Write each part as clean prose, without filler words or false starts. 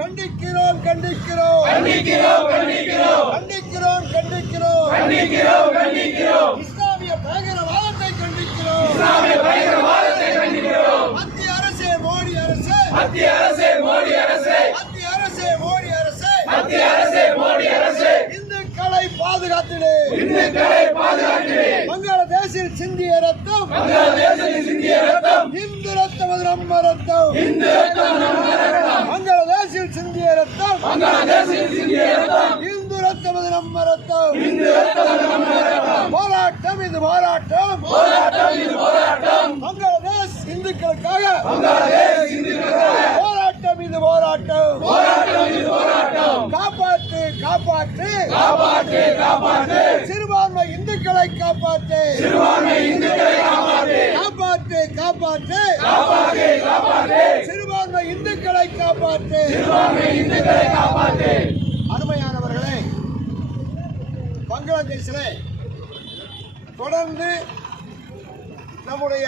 கண்டிக்கிறோம் கண்டிக்கிறோம் கண்டிக்கிறோம் கண்டிக்கிறோம் கண்டிக்கிறோம் கண்டிக்கிறோம் கண்டிக்கிறோம் இஸ்லாமிய பயங்கரவாதத்தை கண்டிக்கிறோம் இஸ்லாமிய பயங்கரவாதத்தை கண்டிக்கிறோம் மத்திய அரசே மோடி அரசே மத்திய அரசே மோடி அரசே மத்திய அரசே மோடி அரசே மத்திய அரசே மோடி அரசே இந்துக்களை பாதுகாத்திடு இந்துக்களை பாதுகாத்திடு பங்களாதேஷில் சிந்திய ரத்தம் பங்களாதேஷில் சிந்திய ரத்தம் இந்து ரத்தம் நம்ம ரத்தம் இந்து ரத்தம் நம்ம ரத்தம் பங்களாதேஷில் சிந்திய ரத்தம் பங்களாதேஷில் சிந்திய ரத்தம் இந்து ரத்தம் நம்ம ரத்தம் இந்து ரத்தம் நம்ம ரத்தம் போராட்டம் இது போராட்டம் போராட்டம் இது போராட்டம் பங்களாதேஷ் இந்துக்களுக்காக பங்களாதேஷ் இந்துக்களுக்காக போராட்டம் இது போராட்டம் போராட்டம் இது போராட்டம் காப்பாற்று காப்பாற்று காப்பாற்று காப்பாற்று சிறுபான்மை இந்துக்களை காப்பாற்று சிறுபான்மை இந்துக்களை காப்பாற்று காப்பாற்று காப்பாற்று காப்பாற்று காப்பாற்று சிறுபான்மை இந்துக்களை காப்பாற்று சிறுபான்மை இந்துக்களை காப்பாற்று. அருமையானவர்களே, பங்களாதேஷிலே தொடர்ந்து நம்முடைய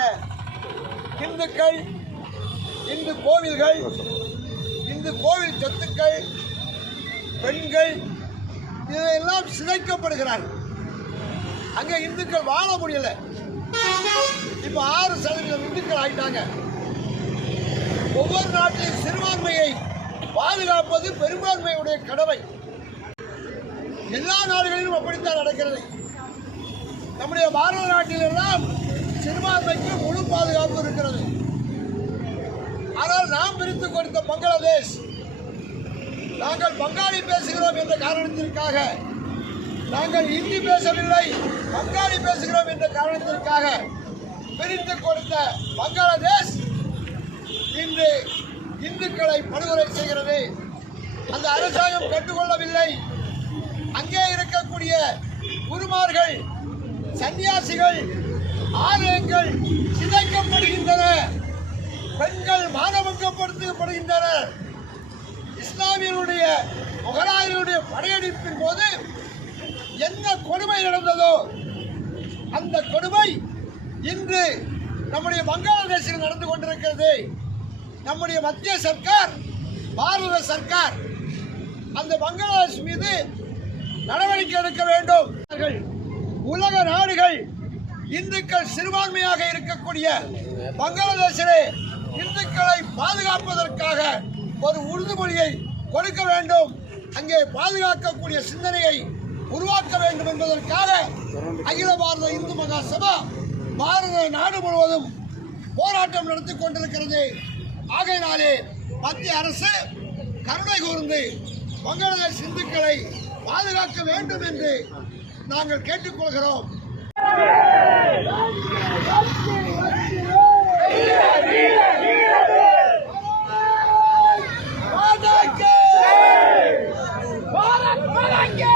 இந்துக்கள், இந்து கோவில்கள், இந்து கோவில் சொத்துக்கள், பெண்கள் இதெல்லாம் சிதைக்கப்படுகிறார்கள். அங்கே இந்துக்கள் வாழ முடியல. இப்ப 6% இந்துக்கள் ஆயிட்டாங்க. ஒவ்வொரு நாட்டிலும் சிறுபான்மையை பாதுகாப்பது பெரும்பான்மையுடைய கடமை. எல்லா நாடுகளிலும் அப்படித்தான் நடக்கிறது. நம்முடைய பாரத நாட்டில் எல்லாம் சிறுபான்மைக்கு முழு பாதுகாப்பு இருக்கிறது. ஆனால் நாம் பிரித்துக் கொடுத்த பங்களாதேஷ், நாங்கள் பங்காளி பேசுகிறோம் என்ற காரணத்திற்காக, நாங்கள் இந்தி பேசவில்லை பங்காளி பேசுகிறோம் என்ற காரணத்திற்காக பிரித்துக் கொடுத்த பங்களாதேஷ் இன்று இந்துக்களை படுகொலை செய்கிறது. அந்த அரசாங்கம் கண்டுகொள்ளவில்லை. அங்கே இருக்கக்கூடிய குருமார்கள், சன்னியாசிகள், ஆலயங்கள் சிதைக்கப்படுகின்றன. பெண்கள் மானபங்கப்படுத்தப்படுகின்றனர். இஸ்லாமியருடைய முகலாயருடைய படையெடுப்பின் போது என்ன கொடுமை நடந்ததோ அந்த கொடுமை இன்று நம்முடைய பங்களாதேஷில் நடந்து கொண்டிருக்கிறது. நம்முடைய மத்திய சர்க்கார், பாரத சர்க்கார் அந்த பங்களாதேஷ் மீது நடவடிக்கை எடுக்க வேண்டும். உலக நாடுகள் இந்துக்கள் சிறுபான்மையாக இருக்கக்கூடிய பங்களாதேஷிலே இந்துக்களை பாதுகாப்பதற்காக ஒரு உறுதிமொழியை கொடுக்க வேண்டும். அங்கே பாதுகாக்கக்கூடிய சிந்தனையை உருவாக்க வேண்டும் என்பதற்காக அகில பாரத இந்து மகாசபா பாரத நாடு முழுவதும் போராட்டம் நடத்தி கொண்டிருக்கிறது. ஆகையினாலே மத்திய அரசு கருணை கூர்ந்து பங்களாதேஷ் இந்துக்களை பாதுகாக்க வேண்டும் என்று நாங்கள் கேட்டுக்கொள்கிறோம். भारत माता की